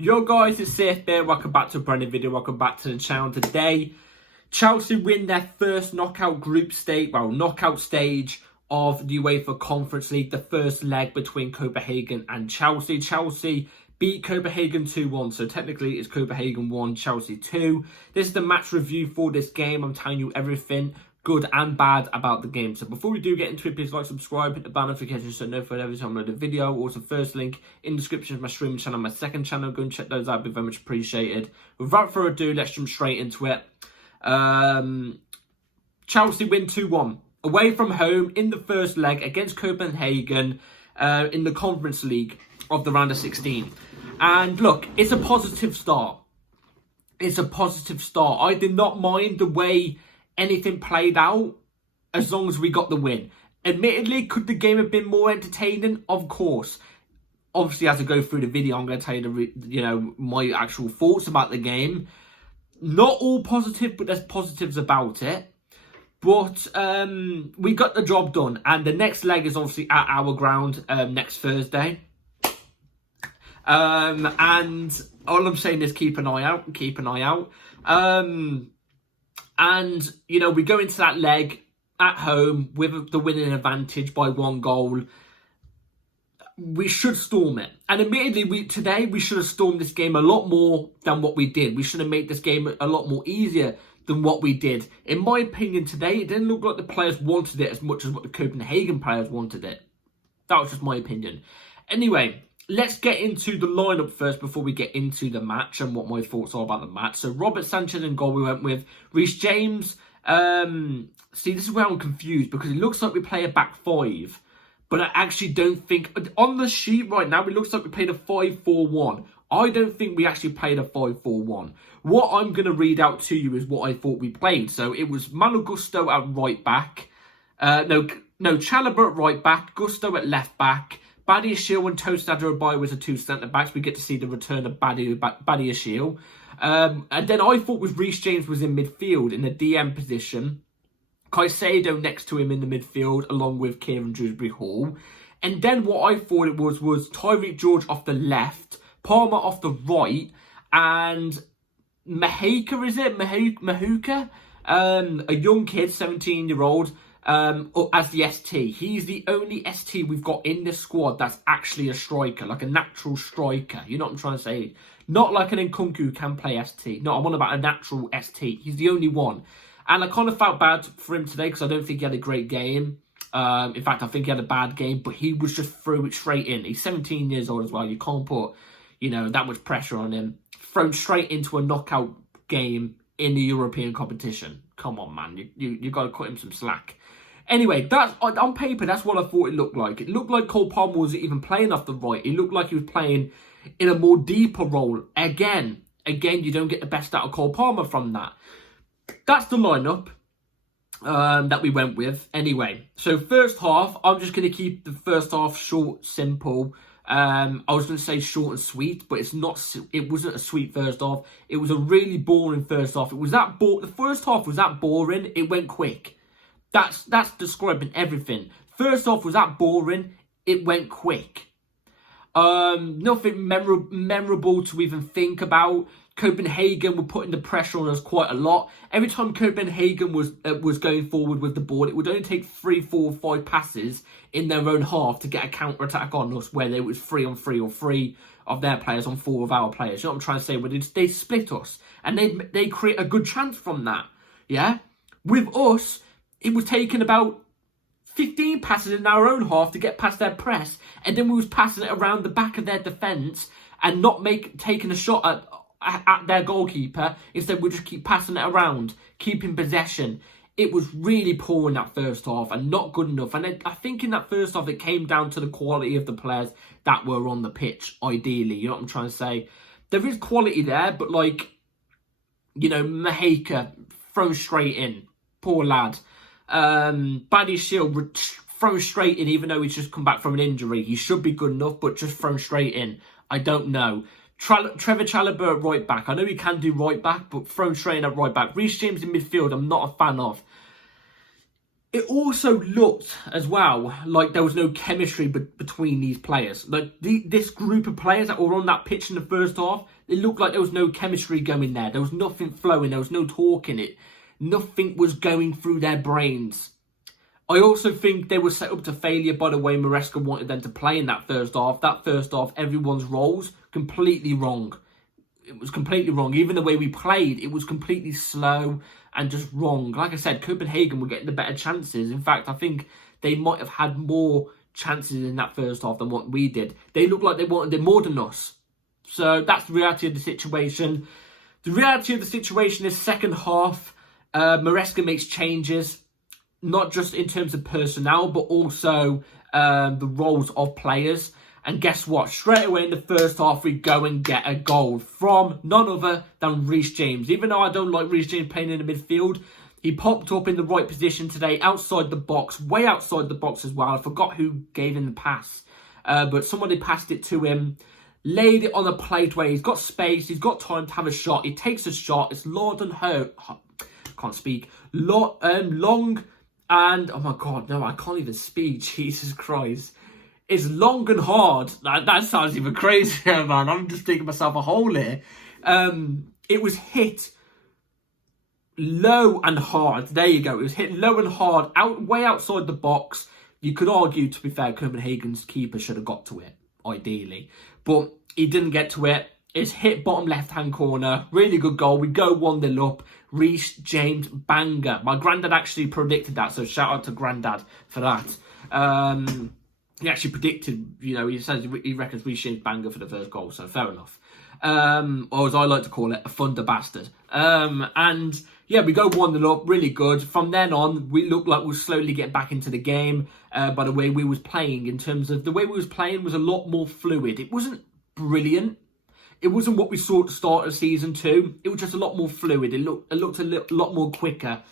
Yo guys, it's Safe here. Welcome back to a brand new video. Welcome back to the channel. Today, Chelsea win their first knockout stage of the UEFA Conference League, the first leg between Copenhagen and Chelsea. Chelsea beat Copenhagen 2-1, so technically it's Copenhagen 1, Chelsea 2. This is the match review for this game. I'm telling you everything good and bad about the game. So before we do get into it, please like, subscribe, hit the bell notification so no further every time I upload a video. Also, first link in the description of my streaming channel, my second channel. Go and check those out, it'd be very much appreciated. Without further ado, let's jump straight into it. Chelsea win 2-1 away from home in the first leg against Copenhagen in the Conference League of the round of 16. And look, it's a positive start. It's a positive start. I did not mind the way anything played out as long as we got the win. Admittedly, could the game have been more entertaining? Of course. Obviously, as I go through the video, I'm going to tell you my actual thoughts about the game. Not all positive, but there's positives about it. But we got the job done, and the next leg is obviously at our ground next Thursday. And all I'm saying is keep an eye out. Keep an eye out. And, we go into that leg at home with the winning advantage by 1 goal. We should storm it. And admittedly, today we should have stormed this game a lot more than what we did. We should have made this game a lot more easier than what we did. In my opinion, today, it didn't look like the players wanted it as much as what the Copenhagen players wanted it. That was just my opinion. Anyway, let's get into the lineup first before we get into the match and what my thoughts are about the match. So Robert Sanchez in goal we went with. Reece James. See, this is where I'm confused because it looks like we play a back 5. But I actually don't think... On the sheet right now, it looks like we played a 5-4-1. I don't think we actually played a 5-4-1. What I'm going to read out to you is what I thought we played. So it was Malo Gusto at right back. No, Chalobah at right back. Gusto at left back. Badiashile and Tosin Adarabioyo was the 2 centre-backs. We get to see the return of Badiashile. And then I thought with Reece James was in midfield in the DM position. Caicedo next to him in the midfield along with Kieran Dewsbury-Hall. And then what I thought it was Tyreek George off the left, Palmer off the right, and Maresca, is it? Mahuka? A young kid, 17-year-old. As the ST. He's the only ST we've got in this squad that's actually a striker, like a natural striker. You know what I'm trying to say? Not like an Nkunku who can play ST. No, I'm on about a natural ST. He's the only one. And I kind of felt bad for him today because I don't think he had a great game. In fact, I think he had a bad game, but he was just threw it straight in. He's 17 years old as well. You can't put, that much pressure on him. Thrown straight into a knockout game in the European competition. Come on, man. You got to cut him some slack. Anyway, that's on paper, that's what I thought it looked like. It looked like Cole Palmer wasn't even playing off the right. It looked like he was playing in a more deeper role. Again, you don't get the best out of Cole Palmer from that. That's the lineup that we went with. Anyway, so first half, I'm just going to keep the first half short, simple. I was going to say short and sweet, but it's not. It wasn't a sweet first half. It was a really boring first half. The first half was that boring. It went quick. That's describing everything. First off, was that boring? It went quick. Nothing memorable to even think about. Copenhagen were putting the pressure on us quite a lot. Every time Copenhagen was going forward with the ball, it would only take 3, 4, 5 passes in their own half to get a counter-attack on us where they was 3 on 3 or 3 of their players on 4 of our players. You know what I'm trying to say? Where they split us and they create a good chance from that. Yeah? With us, it was taking about 15 passes in our own half to get past their press, and then we was passing it around the back of their defence and not taking a shot at their goalkeeper. Instead, we just keep passing it around, keeping possession. It was really poor in that first half and not good enough. And I think in that first half, it came down to the quality of the players that were on the pitch, ideally. You know what I'm trying to say? There is quality there, but Maresca thrown straight in. Poor lad. Badiashile thrown straight in, even though he's just come back from an injury. He should be good enough, but just thrown straight in. I don't know. Trevor Chalobah at right back. I know he can do right back, but thrown straight in at right back. Reece James in midfield, I'm not a fan of. It also looked as well like there was no chemistry between these players. Like this group of players that were on that pitch in the first half, it looked like there was no chemistry going there. There was nothing flowing. There was no talking. Nothing was going through their brains. I also think they were set up to failure by the way Maresca wanted them to play in that first half. That first half, everyone's roles completely wrong. It was completely wrong. Even the way we played, it was completely slow and just wrong. Like I said, Copenhagen were getting the better chances. In fact, I think they might have had more chances in that first half than what we did. They looked like they wanted it more than us. So that's the reality of the situation. The reality of the situation is second half, Maresca makes changes, not just in terms of personnel, but also the roles of players. And guess what? Straight away in the first half, we go and get a goal from none other than Reece James. Even though I don't like Reece James playing in the midfield, he popped up in the right position today, outside the box, way outside the box as well. I forgot who gave him the pass, but somebody passed it to him, laid it on a plate where he's got space, he's got time to have a shot. He takes a shot. It's long and, oh my God, no, I can't even speak. Jesus Christ. It's long and hard. That sounds even crazier, man. I'm just digging myself a hole here. It was hit low and hard. There you go. It was hit low and hard, way outside the box. You could argue, to be fair, Copenhagen's keeper should have got to it, ideally. But he didn't get to it. It's hit bottom left-hand corner. Really good goal. We go 1-0 up. Reece James banger. My granddad actually predicted that, so shout out to granddad for that. He actually predicted, he says he reckons Reece James banger for the first goal, so fair enough. Or as I like to call it, a thunder bastard. And yeah, we go 1-0 up, really good. From then on, we looked like we were slowly getting back into the game by the way we was playing. In terms of the way we was playing was a lot more fluid. It wasn't brilliant. It wasn't what we saw at the start of season 2. It was just a lot more fluid. It looked a lot more quicker.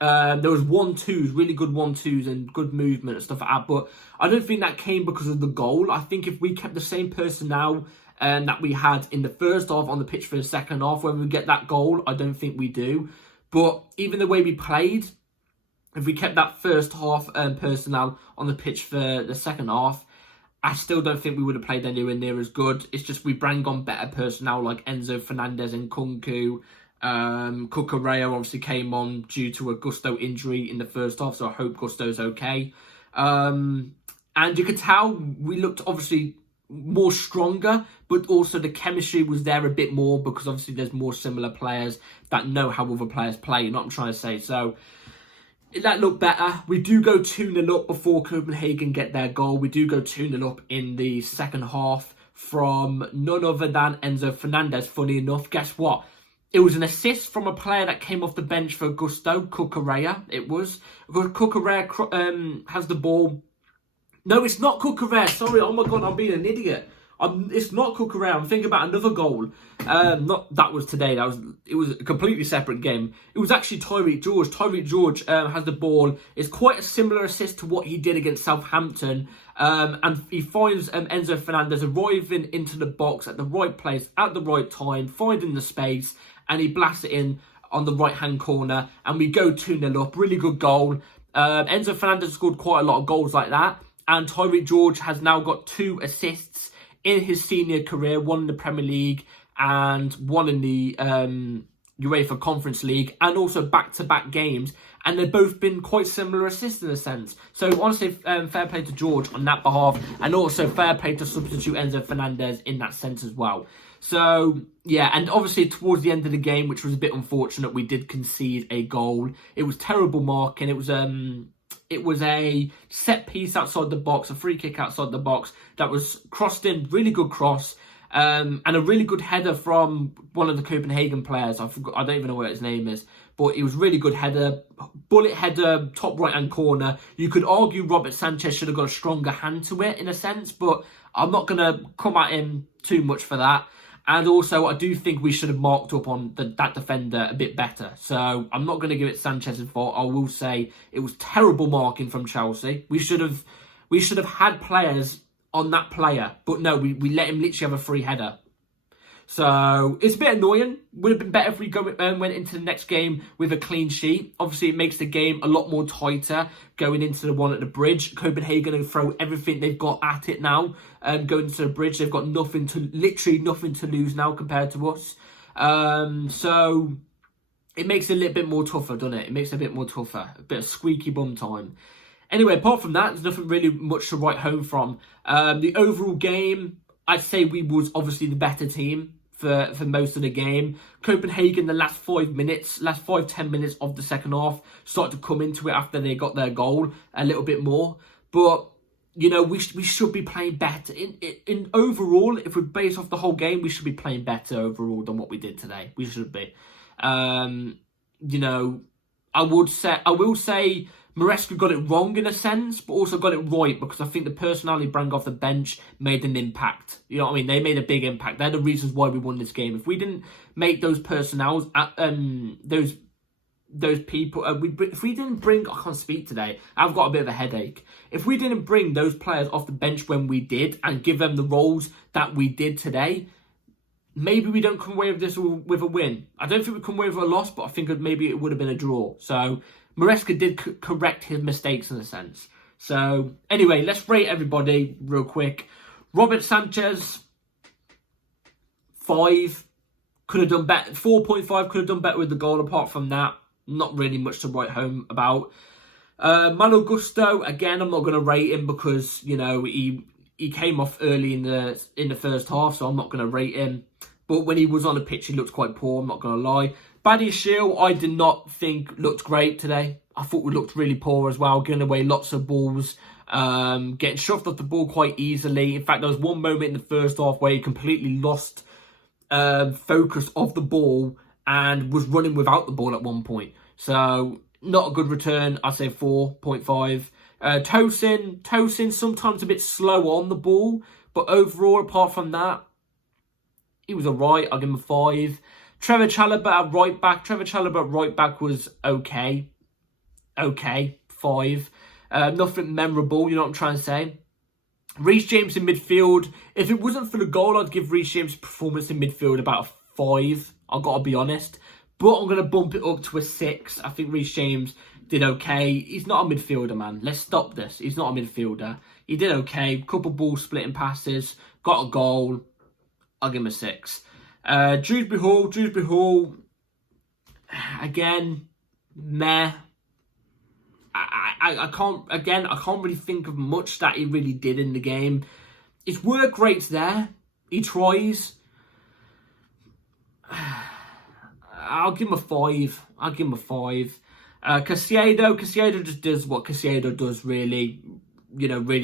There was 1-2s, really good 1-2s and good movement and stuff like that. But I don't think that came because of the goal. I think if we kept the same personnel that we had in the first half on the pitch for the second half, when we get that goal, I don't think we do. But even the way we played, if we kept that first half personnel on the pitch for the second half, I still don't think we would have played anywhere near as good. It's just we bring on better personnel like Enzo Fernandez and Kunku. Cucurella obviously came on due to a Gusto injury in the first half, so I hope Gusto's okay. And you could tell we looked obviously more stronger, but also the chemistry was there a bit more because obviously there's more similar players that know how other players play, you know what I'm trying to say. So that looked better. We do go 2-0 up before Copenhagen get their goal. We do go 2-0 up in the second half from none other than Enzo Fernandez, funny enough. Guess what? It was an assist from a player that came off the bench for Gusto, Cucurella. It was. Cucurella has the ball. No, it's not Cucurella. Sorry, oh my God, I'm being an idiot. It's not Cucurella. I'm thinking about another goal. That was today. It was a completely separate game. It was actually Tyreek George. Tyreek George has the ball. It's quite a similar assist to what he did against Southampton. And he finds Enzo Fernandez arriving into the box at the right place at the right time, finding the space, and he blasts it in on the right-hand corner, and we go 2-0 up. Really good goal. Enzo Fernandez scored quite a lot of goals like that, and Tyreek George has now got 2 assists in his senior career, one in the Premier League and one in the UEFA Conference League, and also back-to-back games, and they've both been quite similar assists in a sense. So honestly, fair play to George on that behalf, and also fair play to substitute Enzo Fernandez in that sense as well. So, yeah, and obviously towards the end of the game, which was a bit unfortunate, we did concede a goal. It was terrible marking. It was a set piece outside the box, a free kick outside the box that was crossed in, really good cross, and a really good header from one of the Copenhagen players. I don't even know what his name is, but it was really good header, bullet header, top right-hand corner. You could argue Robert Sanchez should have got a stronger hand to it in a sense, but I'm not going to come at him too much for that. And also, I do think we should have marked up on that defender a bit better. So I'm not going to give it Sanchez's fault. I will say it was terrible marking from Chelsea. We should have had players on that player, but no, we let him literally have a free header. So it's a bit annoying. Would have been better if we went into the next game with a clean sheet. Obviously, it makes the game a lot more tighter going into the one at the bridge. Copenhagen will throw everything they've got at it now. Going to the bridge, they've got literally nothing to lose now compared to us. So it makes it a little bit more tougher, doesn't it? It makes it a bit more tougher. A bit of squeaky bum time. Anyway, apart from that, there's nothing really much to write home from. The overall game, I'd say we was obviously the better team for most of the game. Copenhagen, the last 10 minutes of the second half, started to come into it after they got their goal a little bit more. But, you know, we should be playing better. In overall, if we base off the whole game, we should be playing better overall than what we did today. We should be. You know, I will say Maresca got it wrong in a sense, but also got it right, because I think the personality bring off the bench made an impact. You know what I mean? They made a big impact. They're the reasons why we won this game. If we didn't make those personnels, those people, if we didn't bring, I can't speak today, I've got a bit of a headache. If we didn't bring those players off the bench when we did and give them the roles that we did today, maybe we don't come away with this with a win. I don't think we come away with a loss, but I think maybe it would have been a draw. So Maresca did correct his mistakes in a sense. So anyway, let's rate everybody real quick. Robert Sanchez, 5. Could have done better. 4.5, could have done better with the goal. Apart from that, not really much to write home about. Malo Gusto, again, I'm not going to rate him because, you know, he came off early in the first half, so I'm not going to rate him. But when he was on the pitch, he looked quite poor, I'm not going to lie. Badia Shield, I did not think looked great today. I thought we looked really poor as well, giving away lots of balls, getting shoved off the ball quite easily. In fact, there was one moment in the first half where he completely lost focus of the ball and was running without the ball at one point. So, not a good return. I say 4.5. Tosin, sometimes a bit slow on the ball, but overall, apart from that, he was alright. I'll give him a 5. Trevor Chalobah at right back. Trevor Chalobah at right back was okay. Okay, 5. Nothing memorable, you know what I'm trying to say. Reece James in midfield. If it wasn't for the goal, I'd give Reece James' performance in midfield about a 5. I've got to be honest. But I'm going to bump it up to a 6. I think Reece James did okay. He's not a midfielder, man. Let's stop this. He's not a midfielder. He did okay. Couple ball splitting passes. Got a goal. I'll give him a 6. Dewsbury Hall, again, meh. I can't really think of much that he really did in the game. His work rate's there. He tries. I'll give him a 5. Caicedo just does what Caicedo does really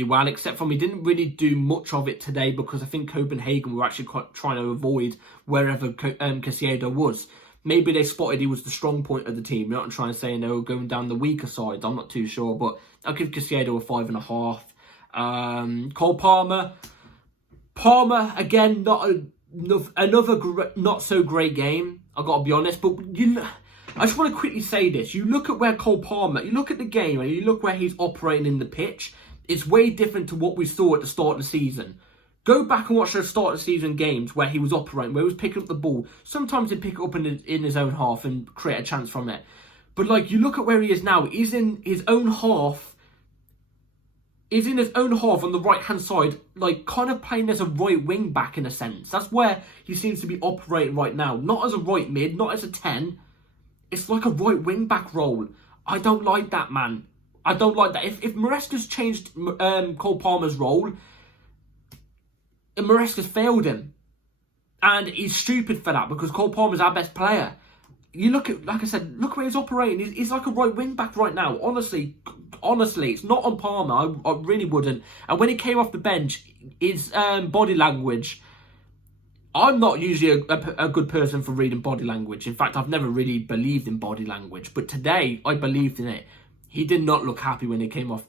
well, except from he didn't really do much of it today because I think Copenhagen were actually quite trying to avoid wherever Caicedo was. Maybe they spotted he was the strong point of the team. You know what I'm trying to say? And they were going down the weaker side. I'm not too sure, but I'll give Caicedo a 5.5. Cole Palmer, again, another not so great game. I got to be honest, but I just want to quickly say this. You look at where Cole Palmer, you look at the game and you look where he's operating in the pitch. It's way different to what we saw at the start of the season. Go back and watch the start of the season games where he was operating, where he was picking up the ball. Sometimes he'd pick it up in his own half and create a chance from it. But like, you look at where he is now. He's in his own half. He's in his own half on the right-hand side, like kind of playing as a right wing back in a sense. That's where he seems to be operating right now. Not as a right mid, not as a 10. It's like a right wing back role. I don't like that, man. I don't like that. If Maresca's changed Cole Palmer's role, Maresca's failed him. And he's stupid for that because Cole Palmer's our best player. You look at, like I said, look where he's operating. He's like a right wing back right now. Honestly, it's not on Palmer. I really wouldn't. And when he came off the bench, his body language, I'm not usually a good person for reading body language. In fact, I've never really believed in body language. But today, I believed in it. He did not look happy when he came off.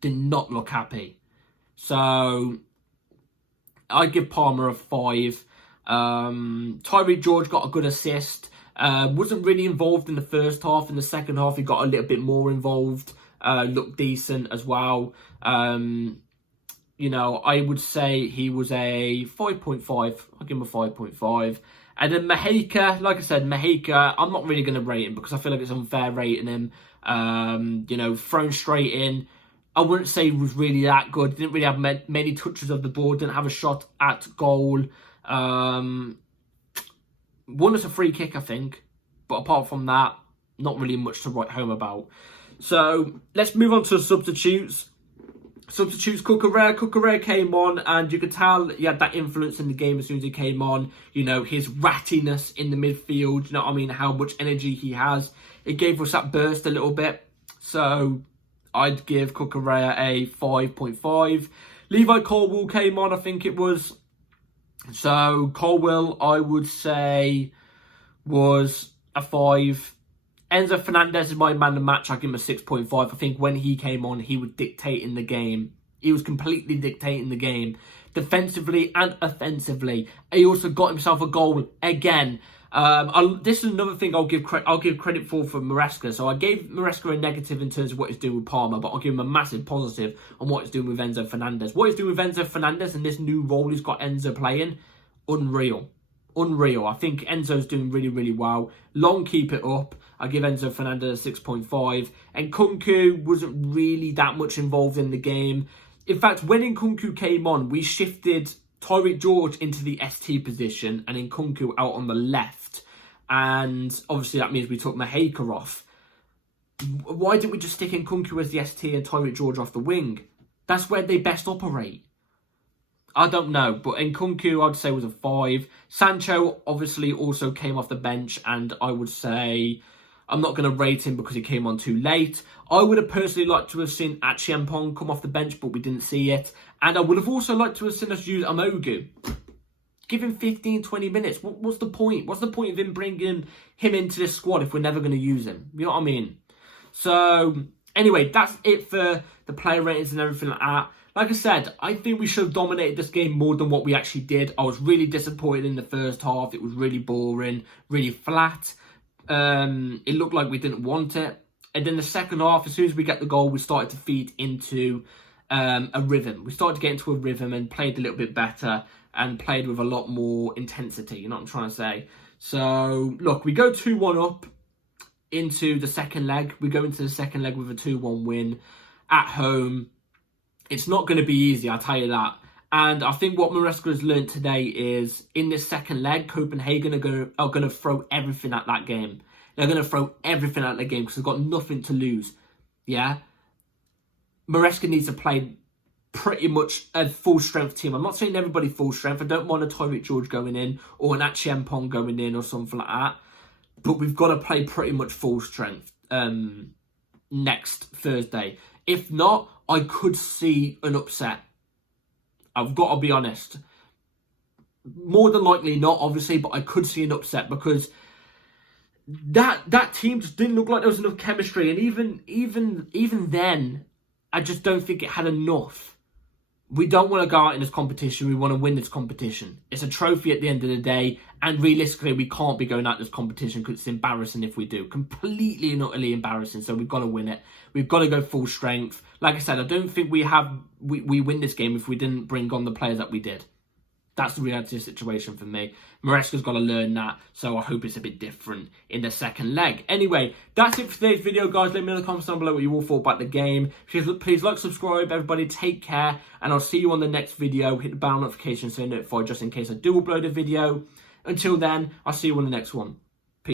Did not look happy. So, I give Palmer a 5. Tyree George got a good assist. Wasn't really involved in the first half. In the second half, he got a little bit more involved. Looked decent as well. you know, I would say he was a 5.5. I'll give him a 5.5. And then Maresca, like I said, Maresca, I'm not really going to rate him because I feel like it's unfair rating him. You know, thrown straight in. I wouldn't say he was really that good. Didn't really have many touches of the ball. Didn't have a shot at goal. Won us a free kick, I think. But apart from that, not really much to write home about. So, let's move on to substitutes. Substitutes, Cucurella came on, and you could tell he had that influence in the game as soon as he came on. You know, his rattiness in the midfield, you know what I mean, how much energy he has. It gave us that burst a little bit. So, I'd give Cucurella a 5.5. Levi Colwill came on, I think it was. So, Colwill, I would say, was a 5. Enzo Fernandez is my man of the match. I give him a 6.5. I think when he came on, he was dictating the game. He was completely dictating the game, defensively and offensively. He also got himself a goal again. This is another thing I'll give credit for Maresca. So I gave Maresca a negative in terms of what he's doing with Palmer, but I'll give him a massive positive on what he's doing with Enzo Fernandez. What he's doing with Enzo Fernandez and this new role he's got Enzo playing, unreal. Unreal. I think Enzo's doing really, really well. Long keep it up. I give Enzo Fernandez a 6.5. And Nkunku wasn't really that much involved in the game. In fact, when Nkunku came on, we shifted Tyreek George into the ST position and Nkunku out on the left. And obviously that means we took Maresca off. Why didn't we just stick Nkunku as the ST and Tyreek George off the wing? That's where they best operate. I don't know, but Nkunku I'd say was a 5. Sancho obviously also came off the bench, and I would say I'm not going to rate him because he came on too late. I would have personally liked to have seen Achiampong come off the bench, but we didn't see it. And I would have also liked to have seen us use Amogu. Give him 15, 20 minutes. What's the point? What's the point of him bringing him into this squad if we're never going to use him? You know what I mean? So, anyway, that's it for the player ratings and everything like that. Like I said, I think we should have dominated this game more than what we actually did. I was really disappointed in the first half. It was really boring, really flat. It looked like we didn't want it. And then the second half, as soon as we get the goal, we started to feed into a rhythm. We started to get into a rhythm and played a little bit better and played with a lot more intensity. You know what I'm trying to say? So, look, we go 2-1 up into the second leg. We go into the second leg with a 2-1 win at home. It's not going to be easy, I'll tell you that. And I think what Maresca has learned today is, in this second leg, Copenhagen are going to throw everything at that game. They're going to throw everything at the game because they've got nothing to lose. Yeah? Maresca needs to play pretty much a full-strength team. I'm not saying everybody full strength. I don't want a Tyreek George going in or an Achiampong going in or something like that. But we've got to play pretty much full strength next Thursday. If not, I could see an upset. I've got to be honest. More than likely not, obviously, but I could see an upset because that team just didn't look like there was enough chemistry. And even then, I just don't think it had enough. We don't want to go out in this competition. We want to win this competition. It's a trophy at the end of the day. And realistically, we can't be going out this competition because it's embarrassing if we do. Completely and utterly embarrassing. So we've got to win it. We've got to go full strength. Like I said, I don't think we win this game if we didn't bring on the players that we did. That's the reality of the situation for me. Maresca's got to learn that, so I hope it's a bit different in the second leg. Anyway, that's it for today's video, guys. Let me know in the comments down below what you all thought about the game. Please like, subscribe, everybody. Take care, and I'll see you on the next video. Hit the bell notification so you're notified just in case I do upload a video. Until then, I'll see you on the next one.